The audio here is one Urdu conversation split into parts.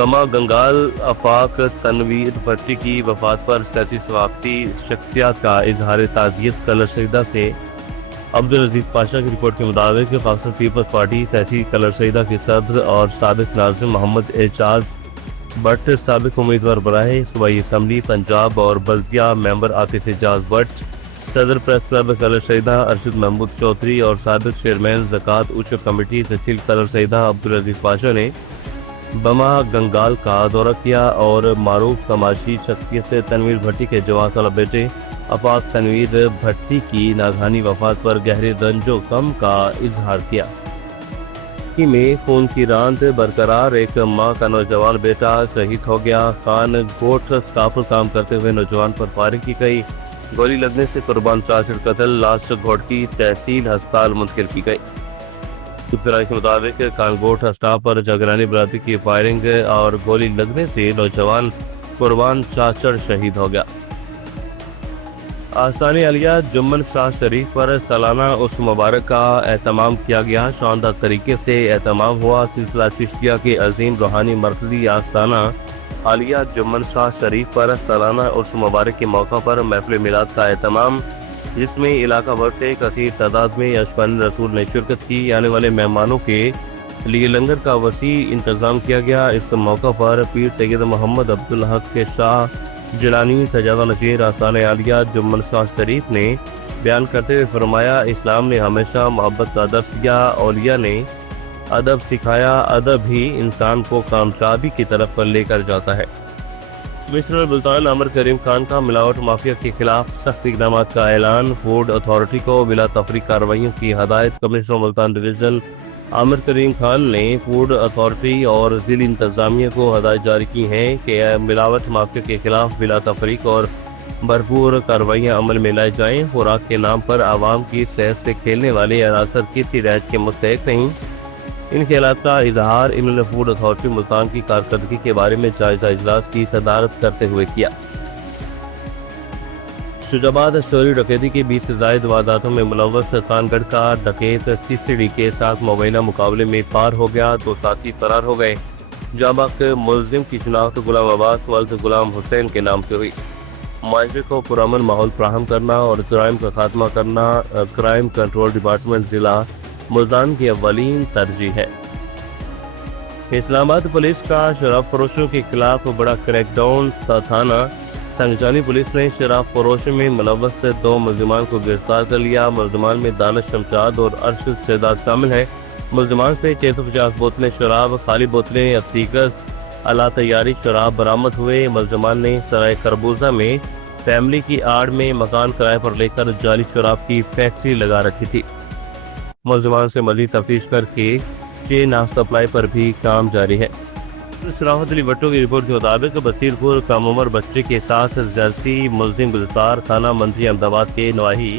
بما گنگال آفاق تنویر بھٹی کی وفات پر سیاسی ثقافتی شخصیات کا اظہار تعزیت کلر سیدہ سے عبدالعزیز پاشا کی رپورٹ کے مطابق پاکستان پیپلز پارٹی تحصیل کلر سیدہ کے صدر اور سابق ناظم محمد اعجاز بٹ، سابق امیدوار براہ صوبائی اسمبلی پنجاب اور بلدیہ ممبر عاطف اعجاز بٹ، صدر پریس کلب کلر سیدہ ارشد محمود چودھری اور سابق چیئرمین زکوٰۃ اوچھا کمیٹی تحصیل کلر سیدہ عبدالعزیز پاشا نے بما گنگال کا دورہ کیا اور معروف سماجی شخصیت تنویر بھٹی کے جوان طلب بیٹے آفاق تنویر بھٹی کی ناگہانی وفات پر گہرے رنج و غم کا اظہار کیا۔ میں خون کی راند برقرار، ایک ماں کا نوجوان بیٹا شہید ہو گیا۔ خان گوٹ سٹاپ پر کام کرتے ہوئے نوجوان پر فائرنگ کی گئی، گولی لگنے سے قربان چاچڑ قتل، لاش گھوٹ کی تحصیل ہسپتال منتقل کی گئی۔ اطلاع کے مطابق کانگوٹ سٹاپ پر جاگرانی برادری کی فائرنگ اور گولی لگنے سے نوجوان قربان چاچڑ شہید ہو گیا۔ آستانِ عالیہ جمن شاہ شریف پر سالانہ عرس مبارک کا اہتمام کیا گیا۔ شاندار طریقے سے اہتمام ہوا۔ سلسلہ چشتیہ کے عظیم روحانی مرکزی آستانہ عالیہ جمن شاہ شریف پر سالانہ عرس مبارک کے موقع پر محفل میلاد کا اہتمام، جس میں علاقہ بھر سے کثیر تعداد میں اشکان رسول نے شرکت کی۔ آنے والے مہمانوں کے لیے لنگر کا وسیع انتظام کیا گیا۔ اس موقع پر پیر سید محمد عبدالحق کے شاہ جیلانی تجازہ نشین آستانِ عالیہ جمن شاہ شریف نے بیان کرتے ہوئے فرمایا، اسلام نے ہمیشہ محبت کا درس دیا، اولیاء نے ادب سکھایا، ادب ہی انسان کو کامیابی کی طرف لے کر جاتا ہے۔ کمشنر ملتان عامر کریم خان کا ملاوٹ مافیا کے خلاف سخت اقدامات کا اعلان، فوڈ اتھارٹی کو بلا تفریق کارروائیوں کی ہدایت۔ کمشنر ملتان ڈویژن عامر کریم خان نے فوڈ اتھارٹی اور ضلع انتظامیہ کو ہدایت جاری کی ہیں کہ ملاوٹ مافیا کے خلاف بلا تفریق اور بھرپور کارروائیاں عمل میں لائی جائیں۔ خوراک کے نام پر عوام کی صحت سے کھیلنے والے عناصر کسی رعایت کے مستحق نہیں۔ ان خیالات کا اظہار انہوں نے فوڈ اتھارٹی ملتان کی کارکردگی کے بارے میں جائزہ اجلاس کی صدارت کرتے ہوئے کیا۔ شجاباد چوری ڈکیتی کی 20 سے زائد وارداتوں میں ملوث خان گڑھ کا ڈکیت CCD کے ساتھ مبینہ مقابلے میں پار ہو گیا، 2 ساتھی فرار ہو گئے۔ جابق ملزم کی شناخت غلام عباس ولد غلام حسین کے نام سے ہوئی۔ معاشرے کو پرامن ماحول فراہم کرنا اور جرائم کا خاتمہ کرنا کرائم کنٹرول ڈپارٹمنٹ ضلع ملتان کی اولین ترجیح ہے۔ اسلام آباد پولیس کا شراب فروشوں کے خلاف بڑا کریک ڈاؤن۔ تھانہ سنگجانی پولیس نے شراب فروشی میں ملوث 2 ملزمان کو گرفتار کر لیا۔ ملزمان میں دانش شمشاد اور ارشد شہزاد شامل ہیں۔ ملزمان سے 650 بوتلیں شراب، خالی بوتلیں، اسٹیکرز، اعلیٰ تیاری شراب برآمد ہوئے۔ ملزمان نے سرائے خربوزہ میں فیملی کی آڑ میں مکان کرائے پر لے کر جعلی شراب کی فیکٹری لگا رکھی تھی۔ ملزمان سے مزید تفتیش کر کے چین آف سپلائی پر بھی کام جاری ہے۔ شرافت علی بھٹو کی رپورٹ کے مطابق بصیر پور کم عمر بچے کے ساتھ زیادتی ملزم گلزار تھانہ منتری احمد آباد کے نواحی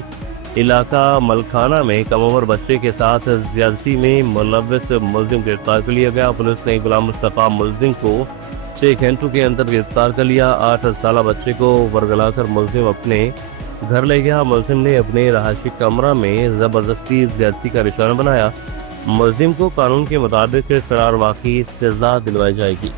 علاقہ ملکھانہ میں کم عمر بچے کے ساتھ زیادتی میں ملوث ملزم گرفتار کر لیا گیا۔ پولیس نے غلام مصطفیٰ ملزم کو 6 گھنٹوں کے اندر گرفتار کر لیا۔ 8 سالہ بچے کو ورگلا کر ملزم اپنے گھر لے گیا۔ ملزم نے اپنے رہائشی کمرہ میں زبردستی زیادتی کا نشانہ بنایا۔ ملزم کو قانون کے مطابق قرار واقعی سزا دلوائی جائے گی۔